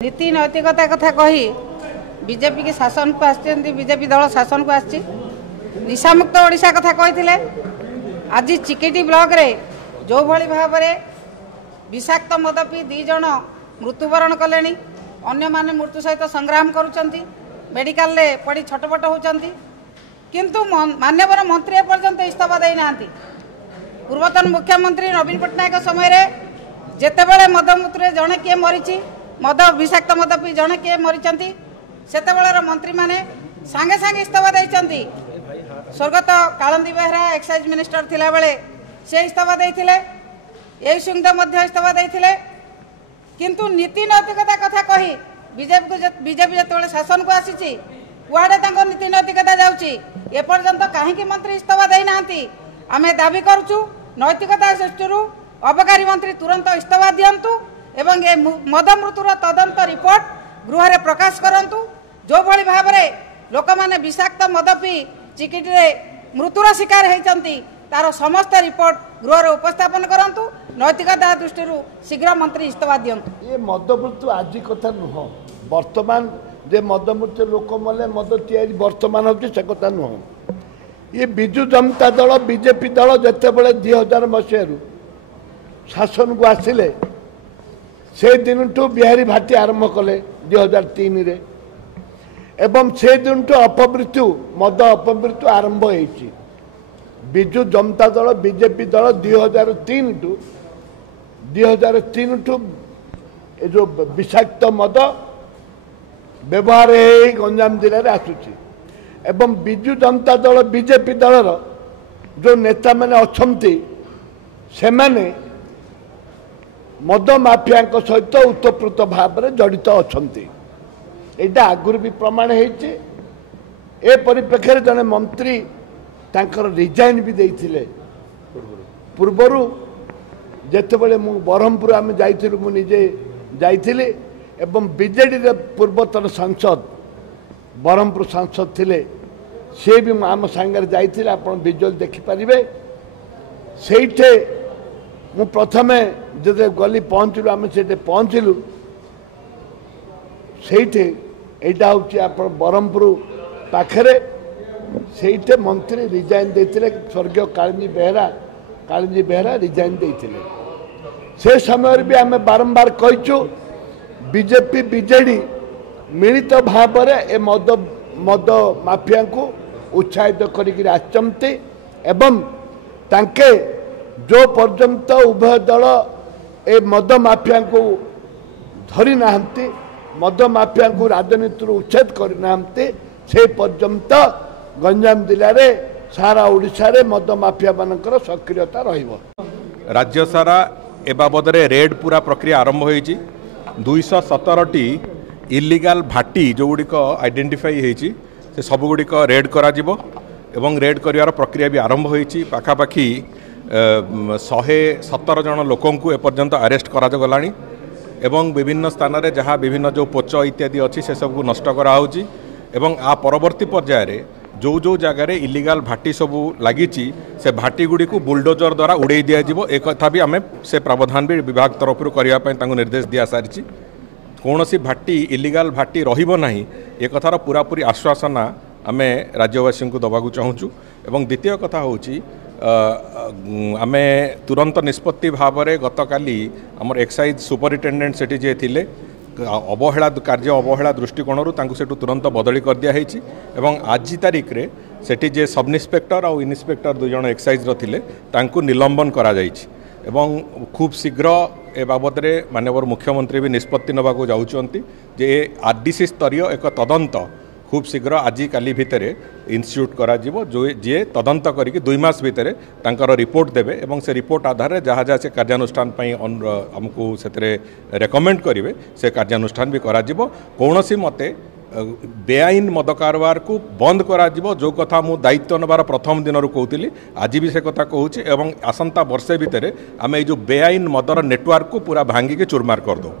नीति नैतिकता कथा कही बीजेपी की शासन को बीजेपी दल शासन को आसी निशामुक्त ओडिशा कथा कही आज चिकेटी ब्लॉक रे जो भली भाव में विषाक्त मद पी 2 जन मृत्युवरण कले अन्य माने मृत्यु सहित संग्राम करुँच मेडिकल रे पड़ी छटपट होती किंतु मान्यवर मंत्री एपर्यंत इस्तीफा देना पूर्वतन मुख्यमंत्री नवीन पट्टनायक समय जितेबाला मद मृत्यु जड़े किए मरी मद विषाक्त मद पी जड़े किए मरी से मंत्री मैंने सांगे सांगे इस्तीफा देती स्वर्गत कालंदी बेहरा एक्साइज मिनिस्टर थिला बेले से इस्तीफा देते यही सिंहदेव इस्तीफा देते किंतु नीति नैतिकता कथा कही बीजेपी जो शासन को आसी कुआडे नीति नैतिकता जाऊँगी एपर्यंत कहीं मंत्री इस्तीफा देना आम दाबी करुचु नैतिकता दृष्टि अबकारी मंत्री तुरंत इस्तीफा दिंतु एवं ये मद मृत्युर तदंत रिपोर्ट गृह में प्रकाश करंतु जो भली भाव में लोक मैंने विषाक्त मद पी चिकिटी मृत्युर शिकार होती तार समस्त रिपोर्ट गृह में उपस्थापन करंतु नैतिकता दृष्टि शीघ्र मंत्री इस्तीफा दिंतु। ये मद मृत्यु आज कथा नुह वर्तमान जे मद मृत्यु लोक मले मद तैयारी वर्तमान होती से कथा नुह ये बिजु जनता दल बीजेपी दल जिते बड़े 2000 मसीह शासन को आसिले से दिन ठू बिहारी भाटी आरंभ कले 2003 रे एवं से दिन ठू अपमृत्यु मद अपमृत्यु आरंभ होती बिजु जनता दल बीजेपी दल 2003 ठू जो विषाक्त मद व्यवहार गंजाम जिले में आसूची एवं बिजु जनता दल बीजेपी दलर जो नेता मैंने अच्छे से मैंने मद माफिया सहित उत्तप्रोत भाव में जड़ित अच्छा यहाँ आगुरी भी प्रमाण होती ए परिप्रेक्षी जड़े मंत्री तांकर रिजाइन भी देते पूर्वर जितेबाला बरहमपुर आम जाइलु मुझे जाइली एवं बीजेडी पूर्वतन सांसद बरहमपुर सांसद थिले से भी आम सांगे जाइए आप विजुअल देखिपारे से मु प्रथम जो गली पहुँचलु आम से पहुँचलु से यहाँ हूँ आप बरहमपुर पाखे से मंत्री रिजाइन देते स्वर्गीय कालिंदी बेहरा रिजाइन देते से समय भी आम बारंबार कहीचु बीजेपी बीजेडी मिलित भाव में मद माफिया को उत्साहित करते एवं तांके जो पर्यंत उभय दल ए मद माफिया को धरी नाहंती मद माफिया को राजनीति उच्छेद करना से पर्यंत गंजाम जिले में सारा ओडिशा रे मद माफिया मानकर सक्रियता रहिबो। राज्य सारा ए बाबद रेड पूरा प्रक्रिया आरंभ होईची 217टी इलीगल भाटी जो गुड़िक आइडेंटिफाई होईची से सब गुड़िक रेड करा जिवो एवं रेड करिवार प्रक्रिया भी आरंभ होईची पाखापाखी 117 जन लोकंकु एपर्यंत अरेस्ट करा गलानी एवं विभिन्न स्थान रे जहाँ विभिन्न जो पोच इत्यादि अच्छी से सबको नष्ट करा होची एवं आ परवर्ती पर्याय रे जो जो जगार इलीगल भाटी सबू लगी से भाटी गुड़ी को बुलडोजर द्वारा उड़े दिज्व एक कथा भी आम से प्रावधान भी विभाग तरफ करने निर्देश दिया सारी कौन सी भाटी इलीगल भाटी रहा एक कथार पूरापूरी आश्वासना आम राज्यवासी को दबाक चाहूँ एवं द्वितीय कथा हूँ आम तुरंत निष्पत्ति भाव में गतकाली आमर एक्साइज सुपरिटेडेंट सेठी जे थिले अवहेला कार्य अवहेला दृष्टिकोण से तुरंत बदली कर दिया एवं आज तारीख रे सेठी जे सब इन्स्पेक्टर और इन्स्पेक्टर 2 जन एक्साइज रे तांकु निलंबन करा जायछि एवं खूब शीघ्र ए बाबद रे माननीय मुख्यमंत्री भी निष्पत्ति नबाकू जाउछंती जे आरडीसी स्तरीय एक तदंत खूब शीघ्र आज काली भितर इन्स्टिट्यूट करा जिवो जो जे तदंत करिक 2 मास भितर तांकर रिपोर्ट देबे एवं से रिपोर्ट आधार रे जहाँ जहाँ से कार्यानुष्ठान पई हमको सेतरे रेकमेंड करिवे से कार्यानुष्ठान भी करा जिवो कोनोसी मते बेआईन मद कारबार को बंद करा जिवो जो कथा मु दायित्व नबार प्रथम दिन कहूली आज भी से कथा कहूँ एवं आसंता वर्षे भितर आम जो बेआईन मदर नेटवर्क को पूरा भांगिक चूरमार कर दो।